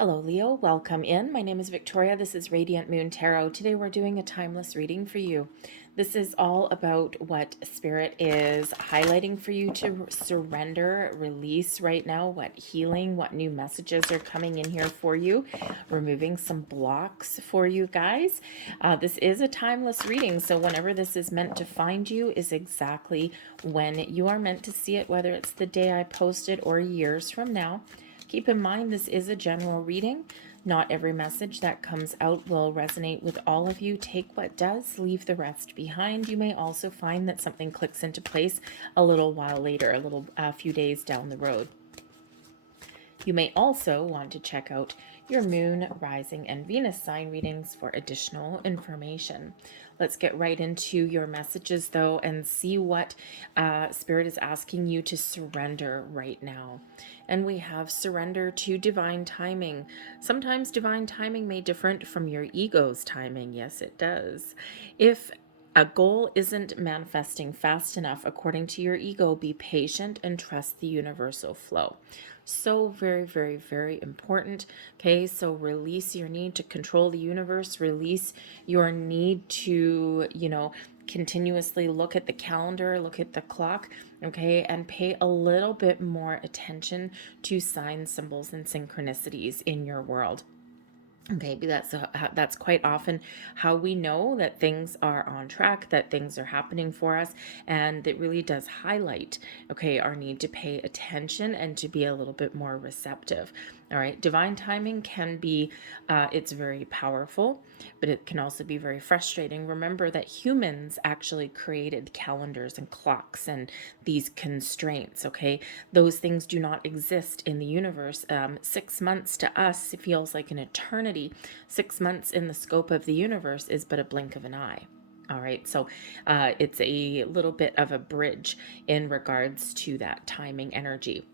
Hello, Leo. Welcome in. My name is Victoria. This is Radiant Moon Tarot. Today we're doing a timeless reading for you. This is all about what Spirit is highlighting for you to surrender, release right now, what healing, what new messages are coming in here for you, removing some blocks for you guys. This is a timeless reading, so whenever this is meant to find you is exactly when you are meant to see it, whether it's the day I post it or years from now. Keep in mind, this is a general reading. Not every message that comes out will resonate with all of you. Take what does, leave the rest behind. You may also find that something clicks into place a little while later, a few days down the road. You may also want to check out your moon, rising, and Venus sign readings for additional information. Let's get right into your messages, though, and see what Spirit is asking you to surrender right now. And we have surrender to divine timing. Sometimes divine timing may differ from your ego's timing. Yes, it does. If a goal isn't manifesting fast enough according to your ego, be patient and trust the universal flow. So very, very, very important. Okay, so release your need to control the universe, release your need to, continuously look at the calendar, look at the clock, okay, and pay a little bit more attention to signs, symbols, and synchronicities in your world. Okay, that's quite often how we know that things are on track, that things are happening for us, and it really does highlight, okay, our need to pay attention and to be a little bit more receptive. All right, divine timing can be, it's very powerful, but it can also be very frustrating. Remember that humans actually created calendars and clocks and these constraints, okay? Those things do not exist in the universe. 6 months to us feels like an eternity. 6 months in the scope of the universe is but a blink of an eye. All right, so it's a little bit of a bridge in regards to that timing energy.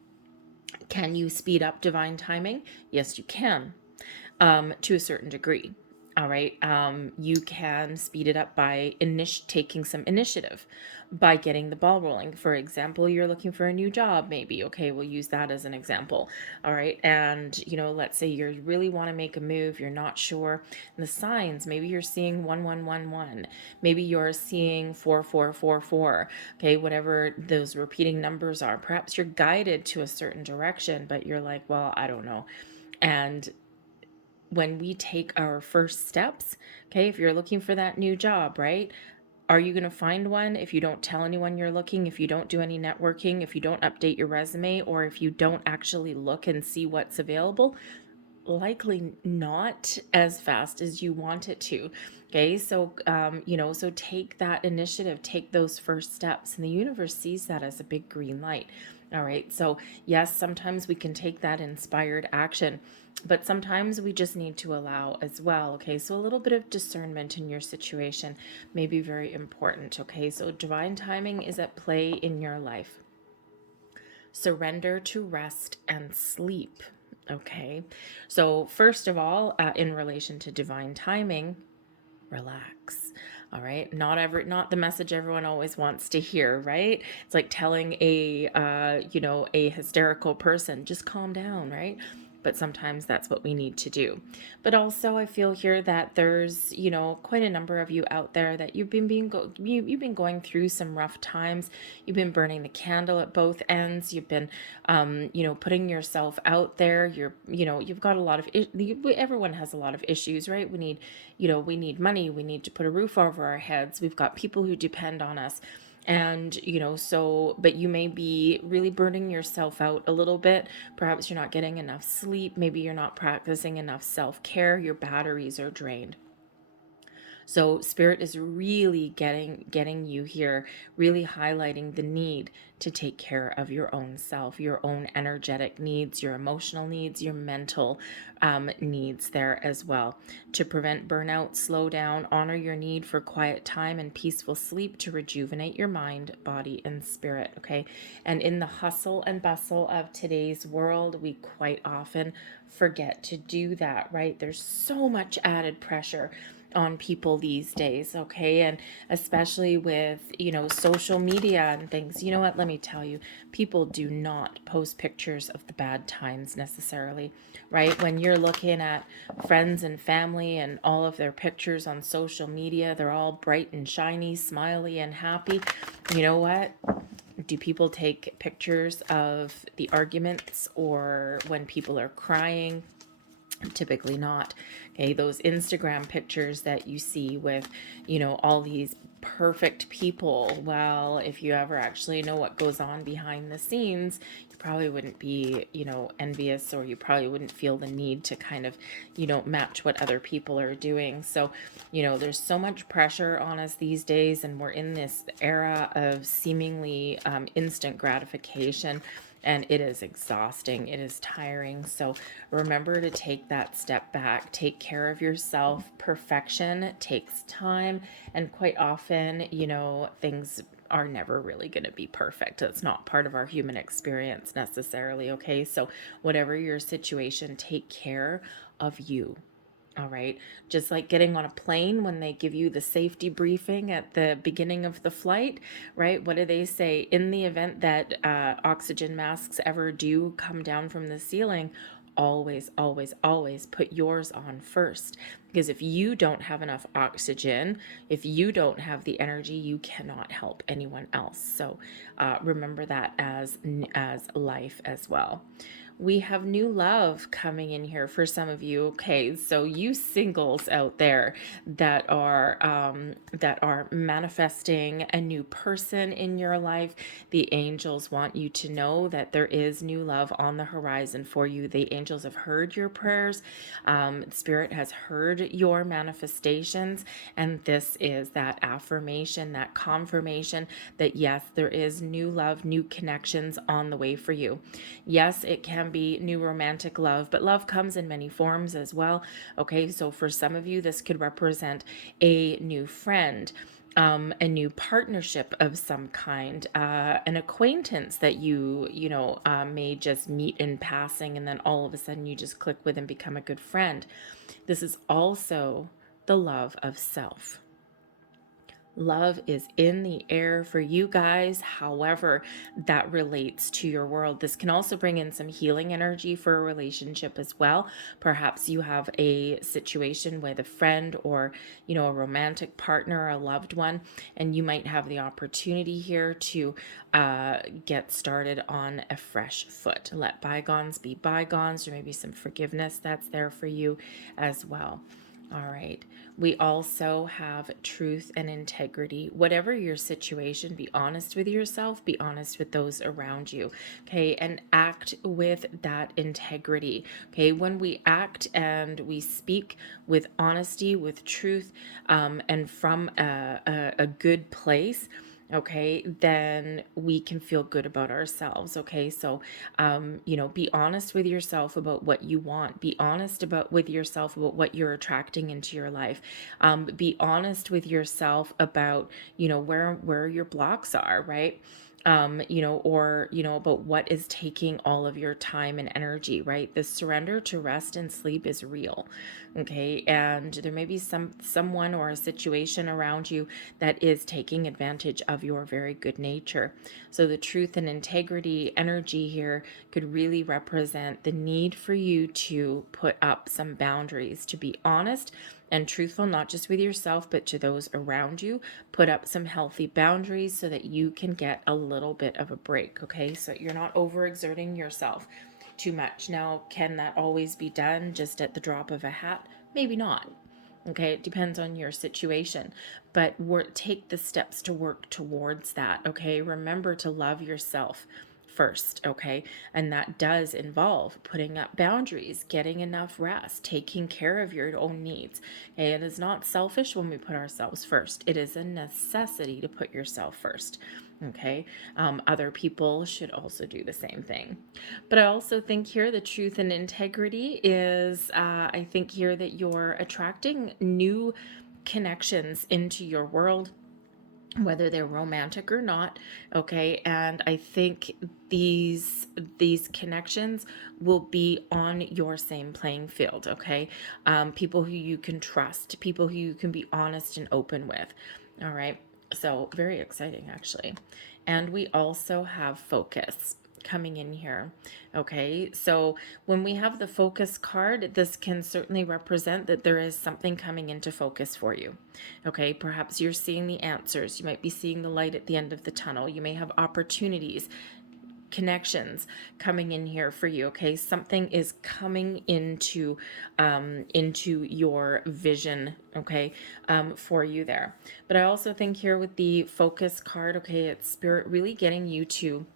Can you speed up divine timing? Yes, you can, to a certain degree. All right. You can speed it up by taking some initiative, by getting the ball rolling. For example, you're looking for a new job, maybe. Okay, we'll use that as an example. All right. And, let's say you really want to make a move, you're not sure. And the signs, maybe you're seeing 1111, maybe you're seeing 4444. Okay, whatever those repeating numbers are. Perhaps you're guided to a certain direction, but you're like, well, I don't know. And when we take our first steps, okay, if you're looking for that new job, right? Are you going to find one if you don't tell anyone you're looking, if you don't do any networking, if you don't update your resume, or if you don't actually look and see what's available? Likely not as fast as you want it to. Okay, so so take that initiative, take those first steps, and the universe sees that as a big green light. All right, so yes, sometimes we can take that inspired action, but sometimes we just need to allow as well. Okay, so a little bit of discernment in your situation may be very important. Okay, so divine timing is at play in your life. Surrender to rest and sleep. Okay, so first of all, in relation to divine timing, relax. All right, not the message everyone always wants to hear, right? It's like telling a hysterical person, just calm down, right? But sometimes that's what we need to do. But also, I feel here that there's, quite a number of you out there that you've been going through some rough times. You've been burning the candle at both ends. You've been, putting yourself out there. You've got a lot of, everyone has a lot of issues, right? We need money. We need to put a roof over our heads. We've got people who depend on us. And, but you may be really burning yourself out a little bit. Perhaps you're not getting enough sleep. Maybe you're not practicing enough self-care. Your batteries are drained. So Spirit is really getting you here, really highlighting the need to take care of your own self, your own energetic needs, your emotional needs, your mental needs there as well. To prevent burnout, slow down, honor your need for quiet time and peaceful sleep to rejuvenate your mind, body, and spirit, okay? And in the hustle and bustle of today's world, we quite often forget to do that, right? There's so much added pressure on people these days, okay? And especially with, social media and things. You know what? Let me tell you, people do not post pictures of the bad times necessarily, right? When you're looking at friends and family and all of their pictures on social media, they're all bright and shiny, smiley and happy. You know what? Do people take pictures of the arguments or when people are crying? Typically not. Okay, those Instagram pictures that you see with, all these perfect people, well, if you ever actually know what goes on behind the scenes, you probably wouldn't be, envious, or you probably wouldn't feel the need to kind of, match what other people are doing. So, there's so much pressure on us these days, and we're in this era of seemingly instant gratification, and it is exhausting. It is tiring. So remember to take that step back, take care of yourself. Perfection takes time, and quite often, things are never really going to be perfect. That's not part of our human experience necessarily, okay? So whatever your situation, take care of you. All right. Just like getting on a plane when they give you the safety briefing at the beginning of the flight, right? What do they say? In the event that oxygen masks ever do come down from the ceiling, always, always, always put yours on first. Because if you don't have enough oxygen, if you don't have the energy, you cannot help anyone else. So remember that as life as well. We have new love coming in here for some of you. Okay, so you singles out there that are manifesting a new person in your life, the angels want you to know that there is new love on the horizon for you. The angels have heard your prayers. Spirit has heard your manifestations, and this is that affirmation, that confirmation that yes, there is new love, new connections on the way for you. Yes, it can be new romantic love, but love comes in many forms as well. Okay, so for some of you, this could represent a new friend, a new partnership of some kind, an acquaintance that you may just meet in passing, and then all of a sudden you just click with and become a good friend. This is also the love of self. Love is in the air for you guys, however that relates to your world. This can also bring in some healing energy for a relationship as well. Perhaps you have a situation with a friend or, a romantic partner or a loved one, and you might have the opportunity here to get started on a fresh foot. Let bygones be bygones. There may be some forgiveness that's there for you as well. All right. We also have truth and integrity. Whatever your situation, be honest with yourself, be honest with those around you, okay? And act with that integrity, okay? When we act and we speak with honesty, with truth, and from a good place, okay, then we can feel good about ourselves. Okay, so be honest with yourself about what you want. Be honest with yourself about what you're attracting into your life. Be honest with yourself about where your blocks are, right? Or about what is taking all of your time and energy, right? The surrender to rest and sleep is real, okay? And there may be someone or a situation around you that is taking advantage of your very good nature. So the truth and integrity energy here could really represent the need for you to put up some boundaries, to be honest and truthful, not just with yourself, but to those around you. Put up some healthy boundaries so that you can get a little bit of a break, okay? So you're not overexerting yourself too much. Now, can that always be done just at the drop of a hat? Maybe not. Okay, it depends on your situation, but take the steps to work towards that. Okay, remember to love yourself first. Okay, and that does involve putting up boundaries, getting enough rest, taking care of your own needs. Okay, it is not selfish when we put ourselves first, it is a necessity to put yourself first. Okay, other people should also do the same thing. But I also think here the truth and integrity is, I think here that you're attracting new connections into your world. whether they're romantic or not. Okay, and I think these connections will be on your same playing field. Okay, people who you can trust, people who you can be honest and open with. All right, so very exciting actually. And we also have focus coming in here. Okay, so when we have the focus card, this can certainly represent that there is something coming into focus for you. Okay, perhaps you're seeing the answers. You might be seeing the light at the end of the tunnel. You may have opportunities, connections coming in here for you. Okay, something is coming into your vision. Okay, for you there. But I also think here with the focus card, okay, it's spirit really getting you to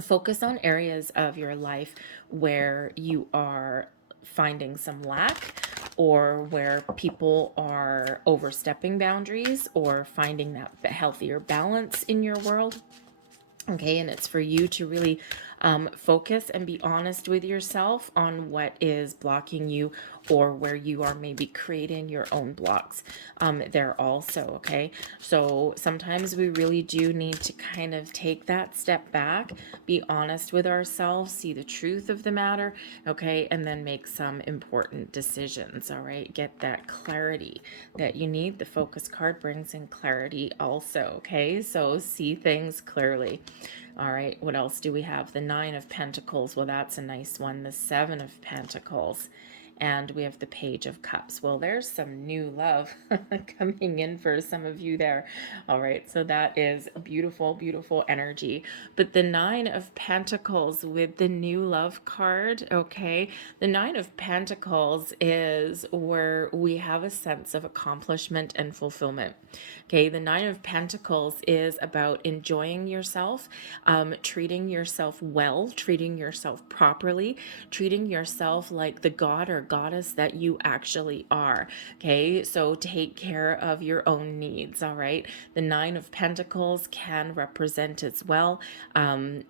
focus on areas of your life where you are finding some lack, or where people are overstepping boundaries or finding that healthier balance in your world. Okay, and it's for you to really focus and be honest with yourself on what is blocking you, or where you are maybe creating your own blocks there also. Okay, so sometimes we really do need to kind of take that step back, be honest with ourselves, see the truth of the matter. Okay, and then make some important decisions. All right, get that clarity that you need. The focus card brings in clarity also. Okay, so see things clearly. All right, what else do we have? The Nine of Pentacles. Well, that's a nice one. The Seven of Pentacles. And we have the Page of Cups. Well, there's some new love coming in for some of you there. All right, so that is a beautiful, beautiful energy. But the Nine of Pentacles with the new love card, okay? The Nine of Pentacles is where we have a sense of accomplishment and fulfillment. Okay, the Nine of Pentacles is about enjoying yourself, treating yourself well, treating yourself properly, treating yourself like the god or goddess that you actually are. Okay, so take care of your own needs. All right, the Nine of Pentacles can represent as well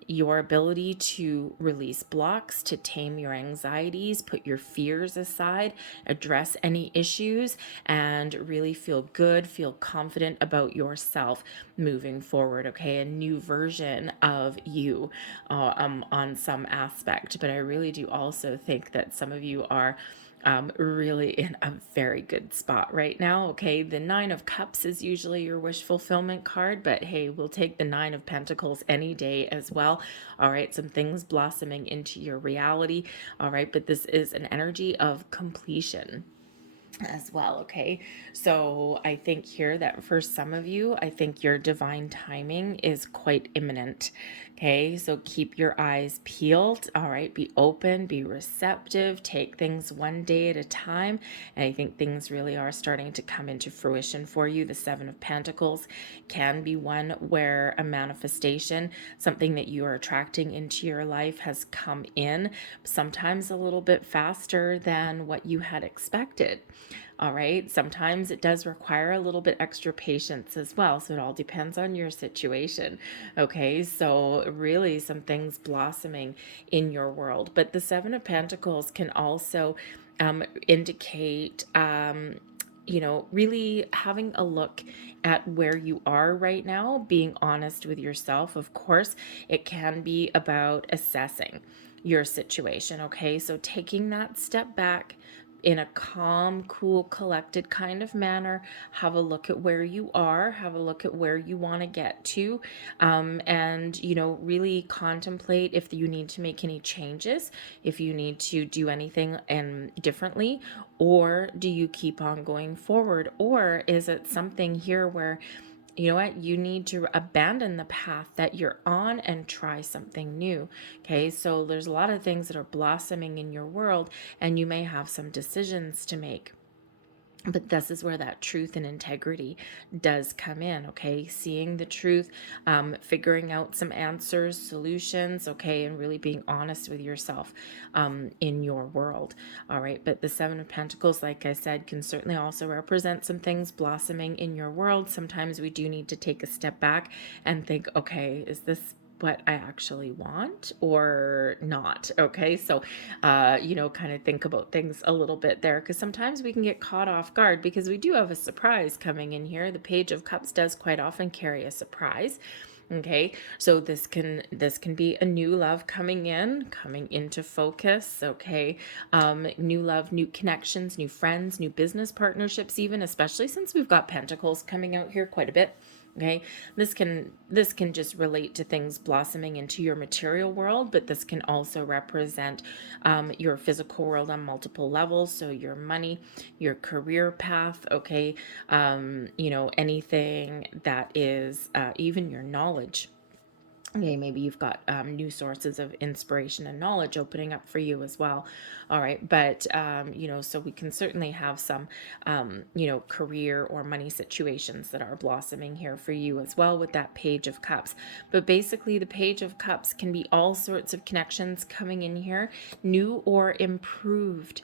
your ability to release blocks, to tame your anxieties, put your fears aside, address any issues, and really feel good, feel confident about yourself moving forward. Okay, a new version of you on some aspect. But I really do also think that some of you are really in a very good spot right now. Okay, the Nine of Cups is usually your wish fulfillment card, but hey, we'll take the Nine of Pentacles any day as well. All right, some things blossoming into your reality. All right, but this is an energy of completion as well. Okay, so I think here that for some of you, I think your divine timing is quite imminent. Okay, so keep your eyes peeled. All right, be open, be receptive, take things one day at a time. And I think things really are starting to come into fruition for you. The Seven of Pentacles can be one where a manifestation, something that you are attracting into your life, has come in, sometimes a little bit faster than what you had expected. All right. Sometimes it does require a little bit extra patience as well. So it all depends on your situation. Okay. So, really, some things blossoming in your world. But the Seven of Pentacles can also indicate. Really having a look at where you are right now, being honest with yourself. Of course, it can be about assessing your situation. Okay. So, taking that step back, in a calm, cool, collected kind of manner. Have a look at where you are, have a look at where you want to get to, and, really contemplate if you need to make any changes, if you need to do anything differently, or do you keep on going forward? Or is it something here where you know what, you need to abandon the path that you're on and try something new? Okay, so there's a lot of things that are blossoming in your world, and you may have some decisions to make. But this is where that truth and integrity does come in. Okay, seeing the truth, figuring out some answers, solutions. Okay, and really being honest with yourself in your world. All right, but the Seven of Pentacles, like I said, can certainly also represent some things blossoming in your world. Sometimes we do need to take a step back and think, okay, is this what I actually want or not. Okay. So, kind of think about things a little bit there, because sometimes we can get caught off guard because we do have a surprise coming in here. The Page of Cups does quite often carry a surprise. Okay, so this can be a new love coming into focus. Okay, new love, new connections, new friends, new business partnerships, even, especially since we've got Pentacles coming out here quite a bit. Okay, this can just relate to things blossoming into your material world, but this can also represent your physical world on multiple levels. So your money, your career path. Okay, anything that is even your knowledge. Okay, maybe you've got new sources of inspiration and knowledge opening up for you as well. All right, but so we can certainly have some, career or money situations that are blossoming here for you as well with that Page of Cups. But basically, the Page of Cups can be all sorts of connections coming in here, new or improved.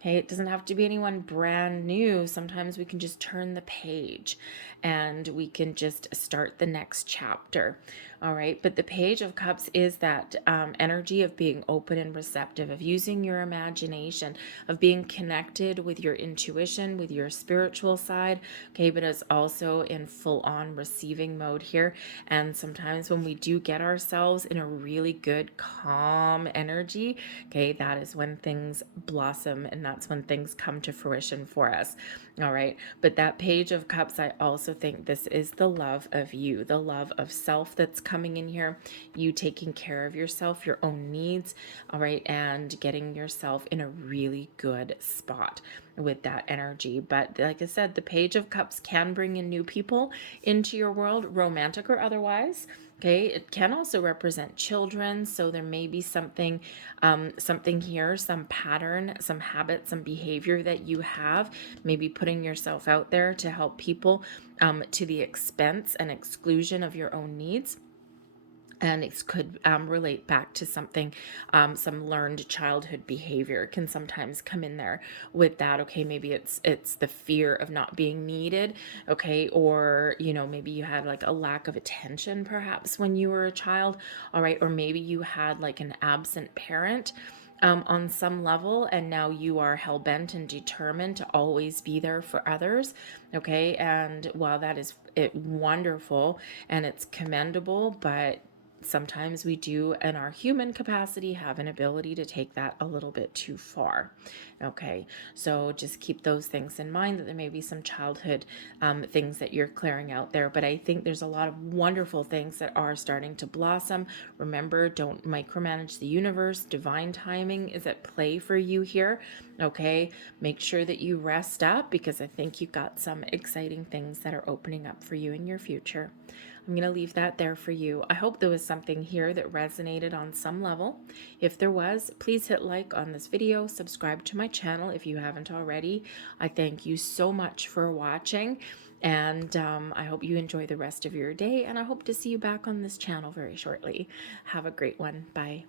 Okay, it doesn't have to be anyone brand new. Sometimes we can just turn the page and we can just start the next chapter. All right, but the Page of Cups is that energy of being open and receptive, of using your imagination, of being connected with your intuition, with your spiritual side. Okay, but it's also in full on receiving mode here. And sometimes when we do get ourselves in a really good, calm energy, okay, that is when things blossom and that's when things come to fruition for us. All right, but that Page of Cups, I also think this is the love of you, the love of self that's coming in here, you taking care of yourself, your own needs, all right, and getting yourself in a really good spot with that energy. But like I said, the Page of Cups can bring in new people into your world, romantic or otherwise. Okay, it can also represent children, so there may be something here, some pattern, some habit, some behavior that you have, maybe putting yourself out there to help people to the expense and exclusion of your own needs. And it could relate back to something, some learned childhood behavior can sometimes come in there with that. Okay, maybe it's the fear of not being needed. Okay, or maybe you had like a lack of attention perhaps when you were a child. All right, or maybe you had like an absent parent on some level, and now you are hell bent and determined to always be there for others. Okay, and while that is wonderful and it's commendable, but sometimes we do in our human capacity have an ability to take that a little bit too far. Okay, so just keep those things in mind, that there may be some childhood things that you're clearing out there, but I think there's a lot of wonderful things that are starting to blossom. Remember, don't micromanage the universe. Divine timing is at play for you here. Okay, make sure that you rest up, because I think you've got some exciting things that are opening up for you in your future. I'm going to leave that there for you. I hope there was something here that resonated on some level. If there was, please hit like on this video, subscribe to my channel if you haven't already. I thank you so much for watching, and I hope you enjoy the rest of your day, and I hope to see you back on this channel very shortly. Have a great one. Bye.